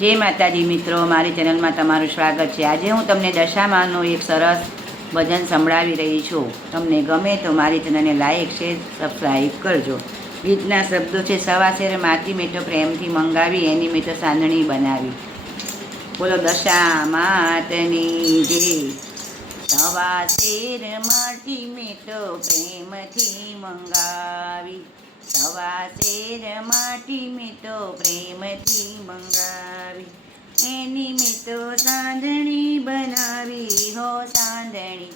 જય માતાજી મિત્રો, મારી ચેનલમાં તમારું સ્વાગત છે. આજે હું તમને દશામાનું એક સરસ ભજન સંભળાવી રહી છું. તમને ગમે તો મારી ચેનલને લાઈક, શેર સબસ્ક્રાઈબ કરજો. ગીતના શબ્દો છે, સવા માતી મેટો પ્રેમથી મંગાવી, એની મેટો સાંદણી બનાવી. બોલો, દશા માતની જે સવા શેર માટી મેટો પ્રેમથી મંગાવી. સવા શેર માટી મીઠો પ્રેમથી મંગાવી. એની મીઠો સાંધણી બનાવી. હો સાંધણી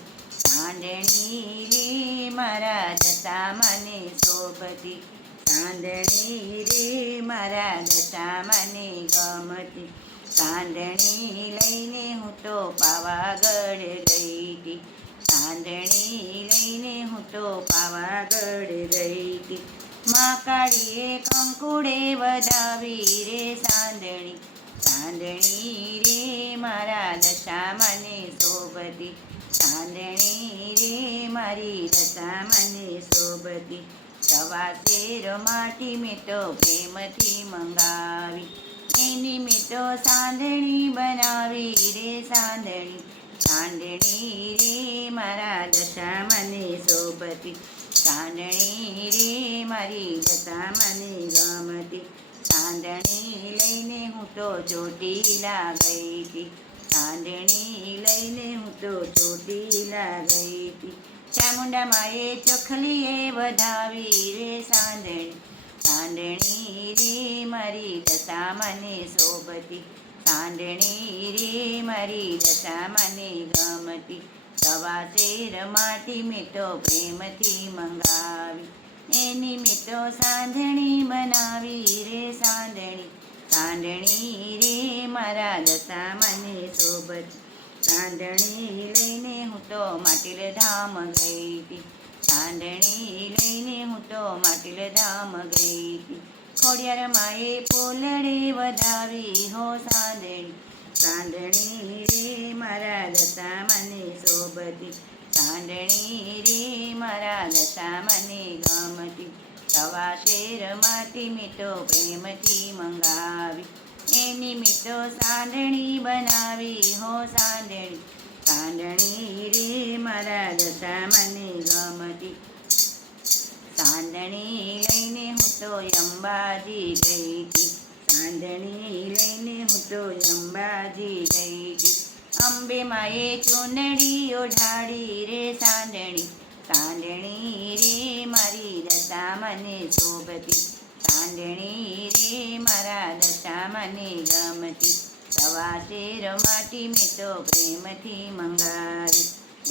સાંધણી રે મારા દશા મને શોભતી. સાંધણી રે મારા દશા મને ગમતી. સાંધણી લઈને હું તો પાવાગઢ ગઈ હતી. સાંધણી લઈને હું તો પાવાગઢ ગઈ હતી. મા કાળીએ કંકુડે વધાવી રે સાંદણી સાંદણી રે મારા દશા મને શોભતી. સાંદણી રે મારી દશા મને શોભતી. સવા શેર માટી મીઠો પ્રેમથી મંગાવી. એની મીઠો સાંધણી બનાવી રે સાંધણી સાંદણી રે મારા દશા મને સાંધણી રે મારી જતા મને ગમતી સાંધણી લઈને હું તો ચોટીલા ગઈ હતી સાંધણી લઈને હું તો ચોટીલા ગઈ હતી ચામુંડા માએ એ વધાવી રે સાંધણી સાંદણી રે મારી દશા મને શોભતી. સાંધણી રે મારી દશા મને ગમતી. સવા શેર માટી મીઠો પ્રેમથી મંગાવી. એની મિત્રો સાંધણી બનાવી રે સાંધણી. સાંધણી રે મારા દશા મને સોબત સાંધણી લઈને હું તો માટીલ ધામ ગઈ હતી. સાંધણી લઈને હું તો માટીલ ધામ ગઈ હતી. ખોડિયાર માએ પોલડે વધાવી હો સાંધણી. સાંધણી રે મારા દશા મને શોભતી. સાંધણી મને ગમતી સવા શેરમાંથી મીઠો પ્રેમથી મંગાવી, એની મીઠો સાંદણી બનાવી, હો સાંદણી સાંદણી રે મારા દશા ગમતી સાંદણી લઈને હું તો અંબાજી ગઈ હતી. સાંધણી લઈને હું તો અંબાજી ગઈ હતી. અંબે માએ ચુનડી ઓઢાડી રે સાંધણી. સાંધણી રે મારી દશા મને શોભતી. તાંડણી રે મારા દશા મને ગમતી. સવા શેર માટી મીઠો પ્રેમથી મંગાવી.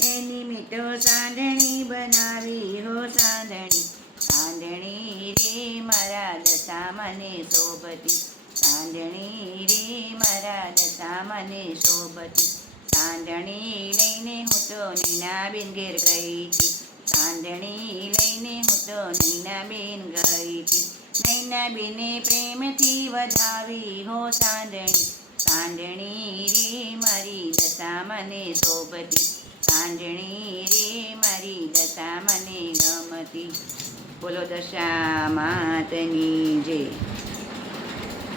એની મીઠો સાંધણી બનાવી. હો સાંધણી સાંધણી રે મારા દશા મને શોભતી. સાંધણી રે મારા દશા મને શોભતી. સાંધણી લઈને હું તો નીના ઘેર ગઈ હતી. સાંધણી લઈને હું તો નૈનાબેન ગઈ હતી. નૈનાબેને પ્રેમથી વધાવી હો ચાંદણી ચાંદણી રે મારી દશા મને શોભતી. સાંજણી રે મારી દશા મને ગમતી. બોલો દશા માતની જય.